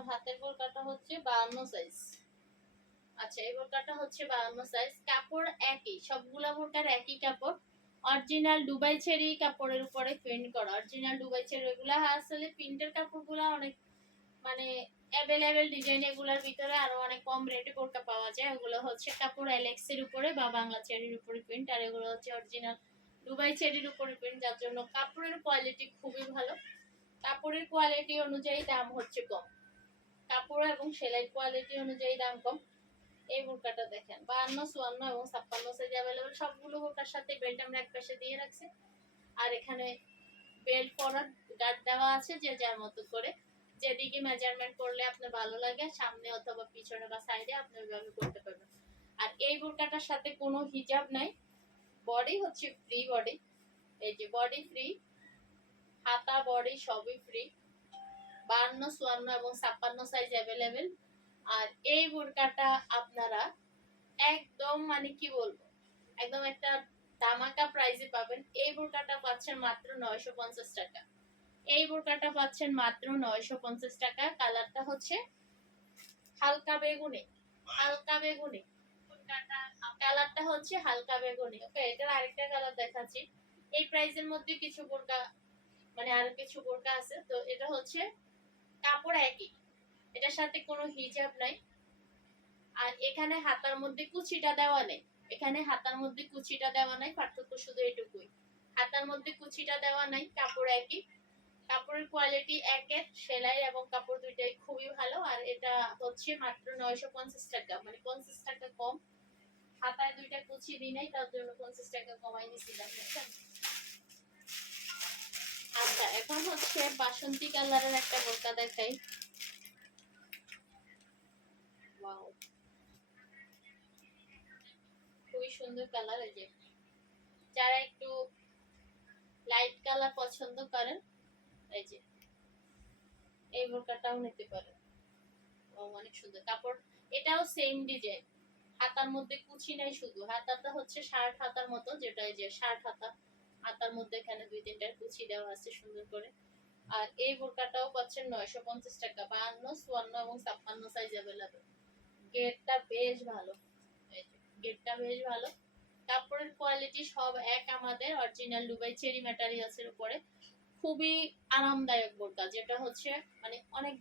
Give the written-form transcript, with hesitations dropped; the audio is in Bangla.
আমার হাতের বোরকাটা হচ্ছে 52 সাইজ। আচ্ছা, এই বোরকাটা হচ্ছে 52 সাইজ। কাপড় একই, সবগুলা বোরকার একই কাপড়। অরিজিনাল দুবাই চেরি কাপড়ের উপরে প্রিন্ট করা। অরিজিনাল দুবাই চেরি, এগুলা আসলে প্রিন্টের কাপড়গুলা অনেক মানে অ্যাভেলেবেল ডিজাইন, এগুলোর ভিতরে আরো অনেক কম রেটে বোরকা পাওয়া যায়। ওগুলো হচ্ছে কাপড় এলেক্স এর উপরে বা বাংলা চেরির উপরে প্রিন্ট, আর এগুলো হচ্ছে অরিজিনাল দুবাই চেরির উপরে প্রিন্ট, যার জন্য কাপড়ের কোয়ালিটি খুবই ভালো। কাপড়ের কোয়ালিটি অনুযায়ী দাম হচ্ছে কম, কাপড় এবং সেলাই কোয়ালিটি অনুযায়ী দাম কম। এই বোরকাটা দেখেন 52, 54 এবং 56 সাইজ अवेलेबल। সবগুলো বোরকার সাথে বেল্ট আমরা এক পাশে দিয়ে রাখছি, আর এখানে বেল্ট পরার গার্ড দেওয়া আছে, যে যার মতো করে যেদিকে মেজারমেন্ট করলে আপনার ভালো লাগে সামনে অথবা পিছনে বা সাইডে আপনি ওইভাবে করতে পারবেন। আর এই বোরকাটার সাথে কোনো হিজাব নাই, বডি হচ্ছে ফ্রি বডি। এই যে বডি ফ্রি, হাতা বডি সবই ফ্রি। 52, 54 এবং 56 সাইজ अवेलेबल। আর এই বোরকাটা আপনারা একদম মানে কি বলবো, একদম একটা ধামাকা প্রাইসে পাবেন। এই বোরকাটা পাচ্ছেন মাত্র 950 টাকা। এই বোরকাটা পাচ্ছেন মাত্র 950 টাকা। কালারটা হচ্ছে হালকা বেগুনি, হালকা বেগুনি। কালারটা হচ্ছে হালকা বেগুনি। ওকে, এটার আরেকটা কালার দেখাচ্ছি। এই প্রাইসের মধ্যে কিছু বোরকা মানে আরো কিছু বোরকা আছে, তো এটা হচ্ছে কাপড় একই, এটার সাথে কোনো হিজাব নাই। আর এখানে হাতার মধ্যে কুচিটা দেওয়া নেই, এখানে হাতার মধ্যে কুচিটা দেওয়া নাই, পার্থক্য শুধু এটুকুই। হাতার মধ্যে কুচিটা দেওয়া নাই, কাপড় একই, কাপড়ের কোয়ালিটি একের, সেলাই এবং কাপড় দুইটাই খুবই ভালো। আর এটা হচ্ছে মাত্র 950 টাকা, মানে 50 টাকা কম। হাতায় দুইটা কুচি দিই নাই, তার জন্য 50 টাকা কমাই দিয়েছিলাম, বুঝছেন? আচ্ছা, এখন হচ্ছে বাসন্তী কালারের একটা বোরকা দেখাই। ওয়াও, খুবই সুন্দর কালার। এই যে যারা একটু লাইট কালার পছন্দ করেন, এই যে এই বোরকাটাও নিতে পারেন। ও অনেক সুন্দর কাপড়, এটাও সেম ডিজাইন। হাতার মধ্যে কুচি নাই, শুধু হাতাটা হচ্ছে শার্ট হাতার মতো, যেটা এই যে শার্ট হাতা, হাতার মধ্যে এখানে দুই তিনটা কুচি দেওয়া আছে সুন্দর করে। আর এই বোরকাটাও পাচ্ছেন 950 টাকা। 52, 54 এবং 56 সাইজ अवेलेबल। গেটটা বেশ ভালো, এই যে গেটটা বেশ ভালো। কাপড়ের কোয়ালিটি সব এক, আমাদের অরিজিনাল দুবাই চেরি ম্যাটেরিয়ালস এর উপরে। খুবই আরামদায়ক বোরকা, যেটা হচ্ছে মানে অনেক